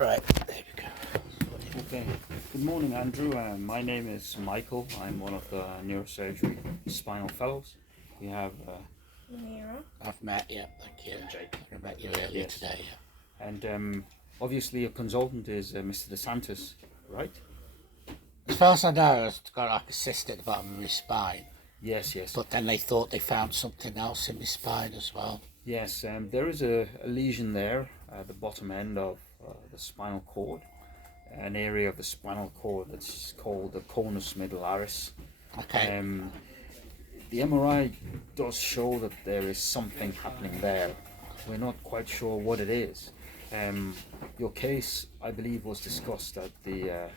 Right, there we go. Okay. Good morning, Andrew. My name is Michael. I'm one of the neurosurgery spinal fellows. We have Mira. I've met you, thank you. Jake. I met you earlier Yes. today, yeah. And obviously, a consultant is Mr. DeSantis, right? As far as I know, I've got like a cyst at the bottom of my spine, Yes, yes. but then they thought they found something else in my spine as well. Yes, there is a lesion there at the bottom end of the spinal cord, an area of the spinal cord that's called the conus medullaris. Okay. The MRI does show that there is something happening there. We're not quite sure what it is. Your case, I believe, was discussed at the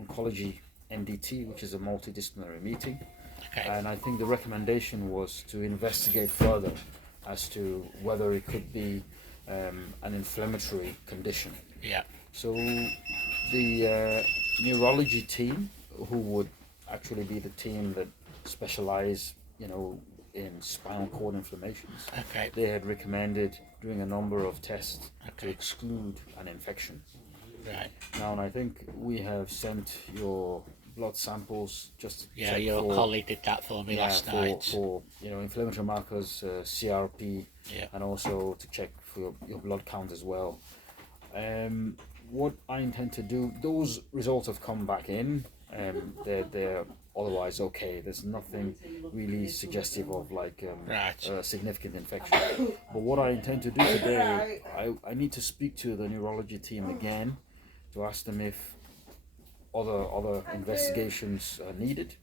oncology MDT, which is a multidisciplinary meeting. Okay. And I think the recommendation was to investigate further as to whether it could be an inflammatory condition. Yeah. So the neurology team, who would actually be the team that specialize, in spinal cord inflammations, Okay. they had recommended doing a number of tests to Okay. exclude an infection. Right. Now, and I think we have sent your blood samples just to Yeah, check your for, colleague did that for me last night. for inflammatory markers, CRP, Yeah. and also to check for your blood count as well. What I intend to do, those results have come back in. They're otherwise okay. There's nothing really suggestive of Right. a significant infection. But what I intend to do today, I need to speak to the neurology team again to ask them if other investigations are needed,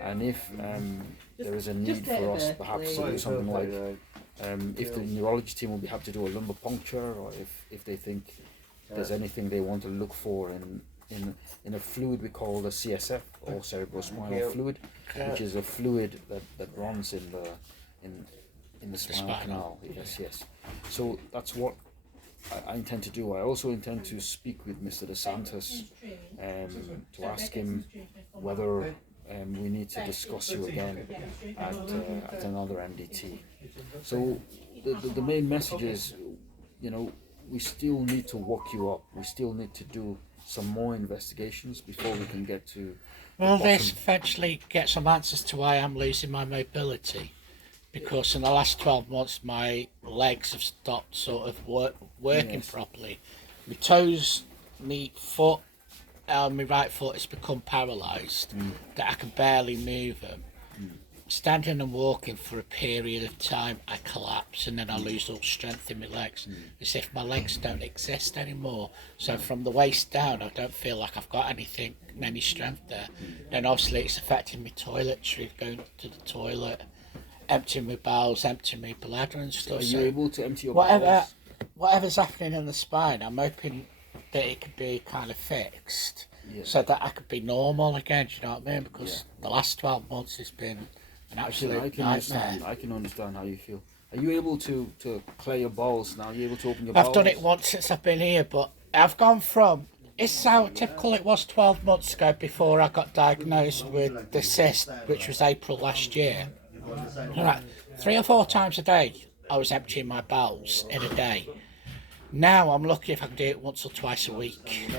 and if there is a need for us perhaps to do something like if the neurology team will be happy to do a lumbar puncture, or if they think there's anything they want to look for in a fluid we call the CSF, or cerebrospinal fluid, which is a fluid that runs in the spinal canal. Yes. So that's what I intend to do. I also intend to speak with Mr. DeSantis to ask him whether we need to discuss you again at another MDT. So the main message is, we still need to work you up. We still need to do some more investigations before we can get to. Will this eventually get some answers to why I'm losing my mobility? Because in the last 12 months my legs have stopped sort of working properly. My toes, my foot, my right foot has become paralysed, that I can barely move them. Standing and walking for a period of time, I collapse and then I lose all strength in my legs, as if my legs don't exist anymore. So from the waist down, I don't feel like I've got any strength there. Then obviously it's affecting my toiletry, going to the toilet, emptying my bowels, emptying my bladder and stuff. Are you able to empty your bowels? Whatever's happening in the spine, I'm hoping that it could be kind of fixed, so that I could be normal again. Do you know what I mean? Because the last 12 months has been an absolute nightmare. I can understand how you feel. Are you able to clear your bowels now? Are you able to open your I've bowels? done it once since I've been here, but I've gone from... It's how typical it was 12 months ago before I got diagnosed with the cyst, which was April last year. Right, 3 or 4 times a day I was emptying my bowels in a day. Now I'm lucky if I can do it once or twice a week.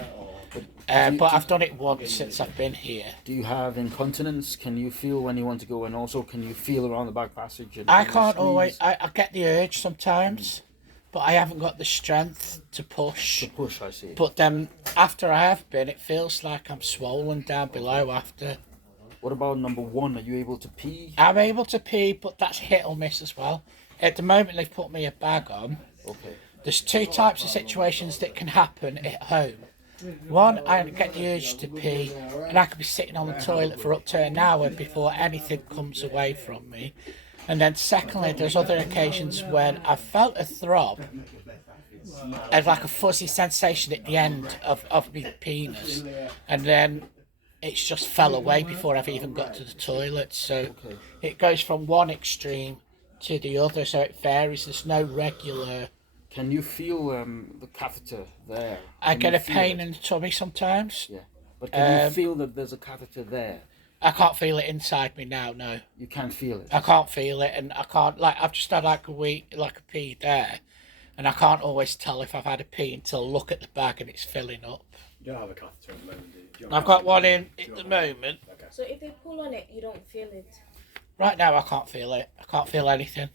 But I've done it once since I've been here. Do you have incontinence? Can you feel when you want to go, and also can you feel around the back passage? I can't always... I get the urge sometimes, but I haven't got the strength to push. To push, I see. But then after I have been, it feels like I'm swollen down below after. What about number 1? Are you able to pee? I'm able to pee, but that's hit or miss as well. At the moment, they've put me a bag on. Okay. There's 2 types of situations that can happen at home. One, I get the urge to pee, and I could be sitting on the toilet for up to an hour before anything comes away from me. And then secondly, there's other occasions when I felt a throb, and like a fuzzy sensation at the end of my penis, and then it's just fell away before I've even got to the toilet. So it goes from one extreme to the other, so it varies. There's no regular... Can you feel the catheter there? I get a pain in the tummy sometimes. Yeah, but can you feel that there's a catheter there? I can't feel it inside me now, no. You can't feel it? I can't feel it, and I can't, I've just had like a pee there, and I can't always tell if I've had a pee until I look at the bag and it's filling up. You don't have a catheter at the moment, do you? Do you have I've a got catheter? one in Do you at the have one? moment. Okay. So if they pull on it, you don't feel it. Right now I can't feel it. I can't feel anything.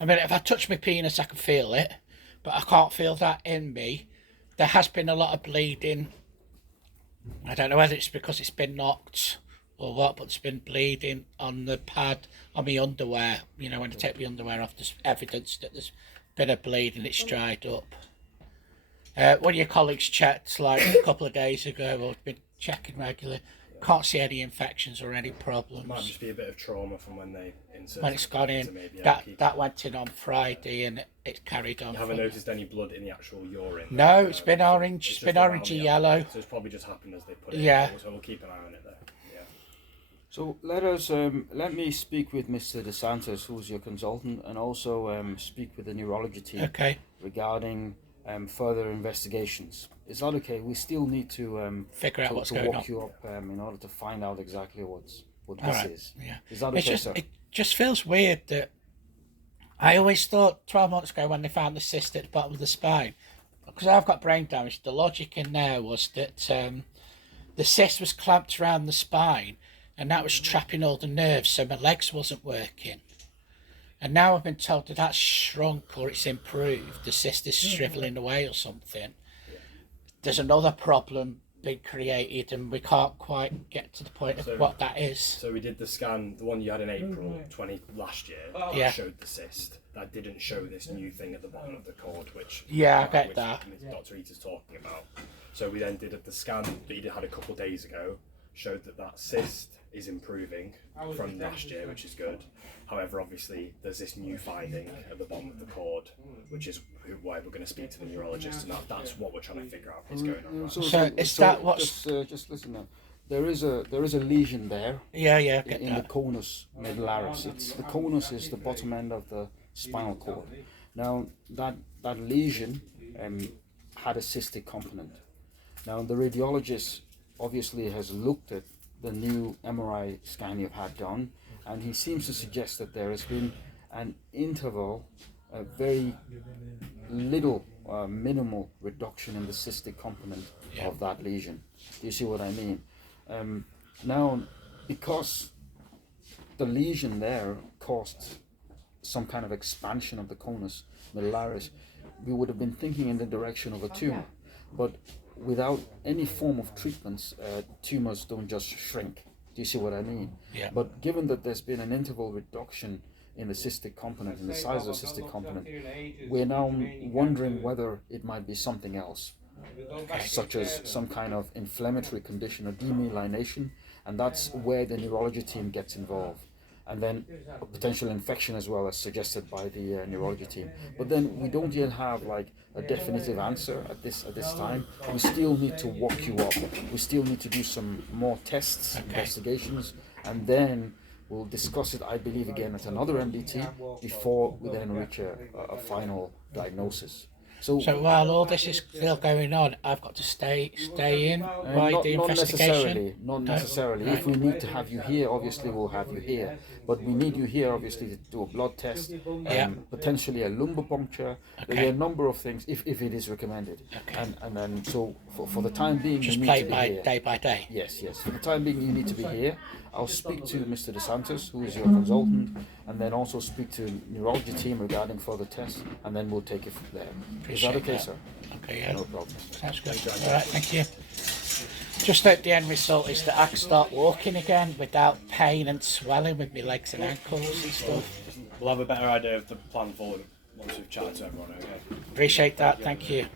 I mean, if I touch my penis I can feel it, but I can't feel that in me. There has been a lot of bleeding. I don't know whether it's because it's been knocked or what, but there's been bleeding on the pad, on my underwear. You know, when I take my underwear off, there's evidence that there's been a bleeding, it's dried up. One of your colleagues checked like a couple of days ago, or been checking regularly. Can't see any infections or any problems. Might just be a bit of trauma from when they inserted. When it's gone in, that went in on Friday and it carried on. You haven't noticed any blood in the actual urine? No, it's been orange. It's been just orangey around yellow. So it's probably just happened as they put it Yeah. in. So we'll keep an eye on it there. Yeah. So let me speak with Mr. DeSantis, who's your consultant, and also speak with the neurology team Okay, regarding further investigations. Is that okay? We still need to figure out to, what's to going walk on. you up in order to find out exactly what All this right, is. yeah. Is that It's okay, just, sir? it just feels weird that I always thought 12 months ago when they found the cyst at the bottom of the spine, because I've got brain damage, the logic in there was that the cyst was clamped around the spine and that was trapping all the nerves, so my legs wasn't working. And now I've been told that that's shrunk or it's improved, the cyst is shrivelling away or something. There's another problem being created and we can't quite get to the point of what that is. So we did the scan, the one you had in April 20 last year, that Yeah. showed the cyst. That didn't show this new thing at the bottom of the cord, which Yeah, I get which that. Dr. Eater's talking about. So we then did the scan that you had a couple of days ago, showed that that cyst is improving from last year, which is good. However, obviously, there's this new finding at the bottom of the cord, which is why we're going to speak to the neurologist, and that's what we're trying to figure out what's going on. Right? So is that what's... Just listen now. There is a lesion there Yeah, I get in the that. conus medullaris. The conus is the bottom end of the spinal cord. Now that lesion had a cystic component. Now the radiologist obviously has looked at the new MRI scan you've had done, and he seems to suggest that there has been an interval, a very little, minimal reduction in the cystic component of that lesion. Do you see what I mean? Now, because the lesion there caused some kind of expansion of the conus medullaris, we would have been thinking in the direction of a tumor. But without any form of treatments, tumors don't just shrink. Do you see what I mean? Yeah. But given that there's been an interval reduction in the cystic component, in the size of the cystic component, we're now wondering whether it might be something else, such as some kind of inflammatory condition or demyelination, and that's where the neurology team gets involved. And then a potential infection as well, as suggested by the neurology team. But then we don't yet have like a definitive answer at this time. We still need to walk you up. We still need to do some more tests, investigations, and then we'll discuss it, I believe, again at another MDT before we then reach a final diagnosis. So while all this is still going on, I've got to stay in while the investigation. Not necessarily. If we need to have you here, obviously we'll have you here. But we need you here, obviously, to do a blood test, potentially a lumbar puncture. There are a number of things, if it is recommended. And then, so for the time being, Just you need play to be by here. day by day. Yes. For the time being, you need to be here. I'll speak to Mr. DeSantis, who is your consultant, and then also speak to neurology team regarding further tests, and then we'll take it from there. Is that okay, sir? Okay, yeah. No problem. Sounds good. All right, thank you. Just hope the end result is that I can start walking again without pain and swelling with my legs and ankles and stuff. We'll have a better idea of the plan forward once we've chatted to everyone, okay? Appreciate that. Thank you.